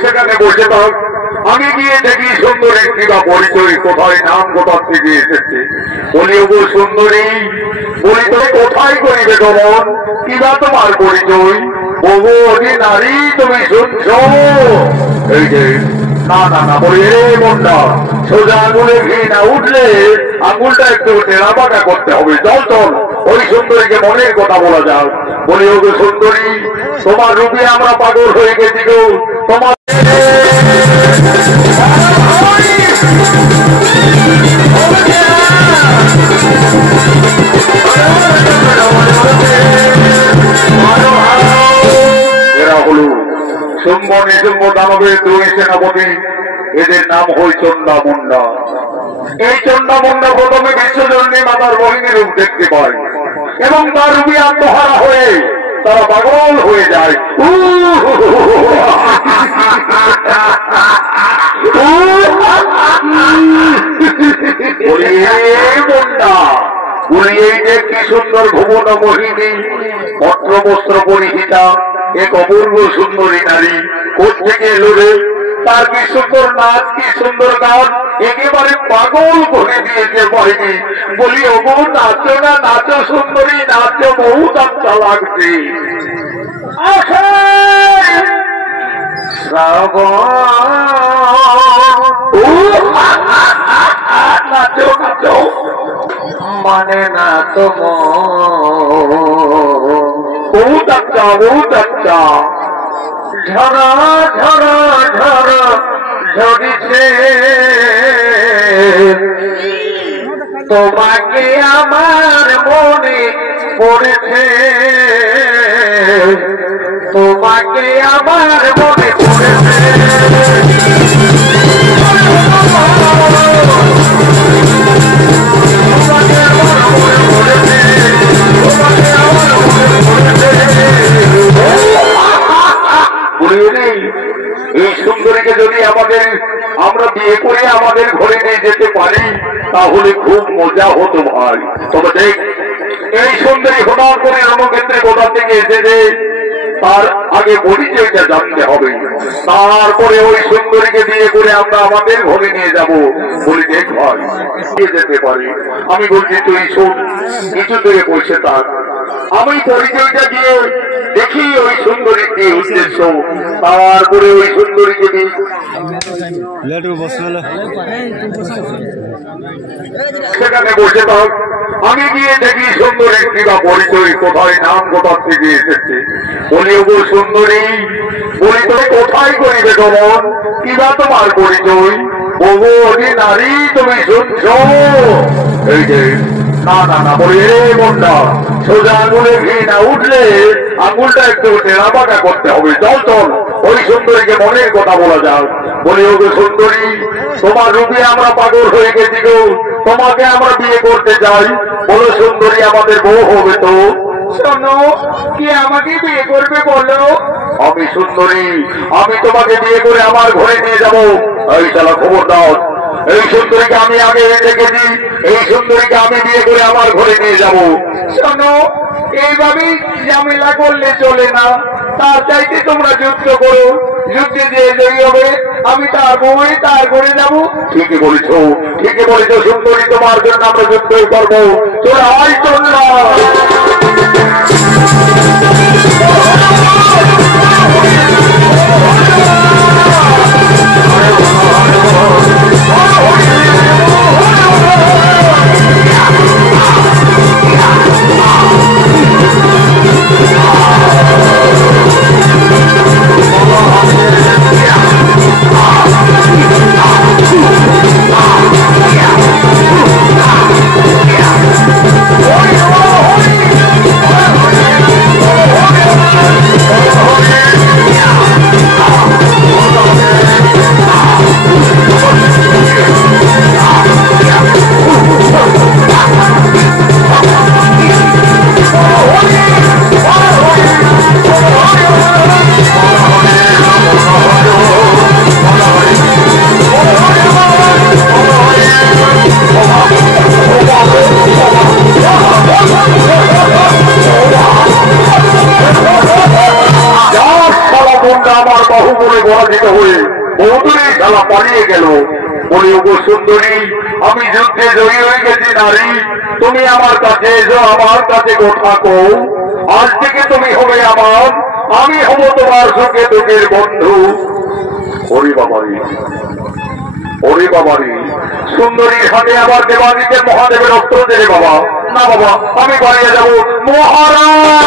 সেখানে বসে থাক। আমি গিয়ে দেখি সুন্দরী কিবা পরিচয়, কোথায় নাম, কোথা থেকে এসেছে। বলি ওগো সুন্দরী, বলি তুমি কোথায় করিবে গমন, কিবা তোমার পরিচয়। ওগো অতি নারী, তুমি শুনছ? এই যে না না না, বলি রে মনটা, সোজা আঙুলে ঘি না উঠলে আঙুলটা একটু টেরা বাঁকা করতে হবে। চল চল, ওই সুন্দরীকে মনের কথা বলা যাক। বলি ওগো সুন্দরী, তোমার রূপে আমরা পাগল হয়ে গেছি গো। তোমার এরা হল শুম্ভ নিশুম্ভ দানবের দুই সেনাপতি। এদের নাম হল চন্ডামুন্ডা। এই চন্ডামুন্ডা প্রথমে বিশ্বজননী মাতার বহিনী রূপ দেখতে পায় এবং তার রূপে আত্মহারা হয়ে তারা পাগল হয়ে যায়। এই যে কি সুন্দর ভুবন মোহিনী, পত্র বস্ত্র পরিহিতা এক অপূর্ব সুন্দরী নারী কোথেকে এলো রে? তার কি সুন্দর নাচ, কি সুন্দর গান, একেবারে পাগল করে দিয়েছে বাহিনী। বলি ওগো নাচো না, নাচো সুন্দরী, নাচো, বহুত আচ্ছা লাগছে। নাচো নাচো, মানে না তো বহুত আচ্ছা, বহুত আচ্ছা। ঝরা ঝরা ঝরা ঝরিছে তোমাকে আমার মনে পড়েছে, তোমাকে আমার মনে পড়েছে। এই সুন্দরীকে যদি আমরা বিয়ে করে আমাদের ঘরে নিয়ে যেতে পারি তাহলে খুব মজা হতো ভাই। তবে দেখ, এই সুন্দরী হঠাৎ করে রণক্ষেত্রে কোথা থেকে এসেছে তার আগে পরিচয়টা জানতে হবে। তারপরে ওই সুন্দরীকে বিয়ে করে আমরা আমাদের ঘরে নিয়ে যাব। বলি দেখ ভাই, যেতে পারি। আমি বলছি তুই শোন, কিছু থেকে বসে থাক, আমি পরিচয়টা দিয়ে দেখি ওই সুন্দরী কি উদ্দেশ্য। তারপরে ওই সুন্দরীকে সেখানে বসে থাক। আমি গিয়ে দেখি সুন্দরী কিবা পরিচয়, কোথায় নাম, কোথা থেকে এসেছে। বলি ওগো সুন্দরী, বলি তুমি কোথায় করিবে গমন, কিবা তোমার পরিচয়। ওগো অতি নারী, তুমি শুনছ? এই যে না না না, বলি রে মনটা, সোজা আঙুলে ঘি না উঠলে আঙুলটা একটু টেরা বাঁকা করতে হবে। চল চল, ওই সুন্দরীকে মনের কথা বলা যাক। বলি ওগো সুন্দরী, তোমার রূপে আমরা পাগল হয়ে গেছি গো। তোমাকে আমরা বিয়ে করতে চাই। বলো সুন্দরী, আমাদের বউ হবে তো? শোনো, কি আমাকে বিয়ে করবে বলো? আমি সুন্দরী, আমি তোমাকে বিয়ে করে আমার ঘরে নিয়ে যাবো। এই শালা খবর দাও, এই সুন্দরীকে আমি আগে দেখেছি, এই সুন্দরীকে আমি বিয়ে করে আমার ঘরে নিয়ে যাব। শোনো, এইভাবেই ঝামেলা করলে চলে না, তার চাইতে তোমরা যুদ্ধ করো। যুদ্ধে যে জয়ী হবে আমি তার বউই তার ঘরে যাবো। ঠিকই বলেছ, ঠিকই বলেছ সুন্দরী, তোমার জন্য আমরা যুদ্ধই করবো। তোরা আয় চল না। Oh, পরাজিত হয়ে বহুদূরী খেলা পালিয়ে গেল। বলি ওগো সুন্দরী, আমি যুদ্ধে জয়ী হয়ে গেছি নারী, তুমি আমার কাছে এসো, আমার কাছে কথা কও। আজ থেকে তুমি হবে আমার, আমি হব তোমার সুখে দুঃখের বন্ধু। হরি বাবারি, হরি বাবারি। সুন্দরীর হাতে আবার দেবাদিকে মহাদেবের অস্ত্র দেবে বাবা। না বাবা, আমি বাড়িয়ে যাবো। মহারাজ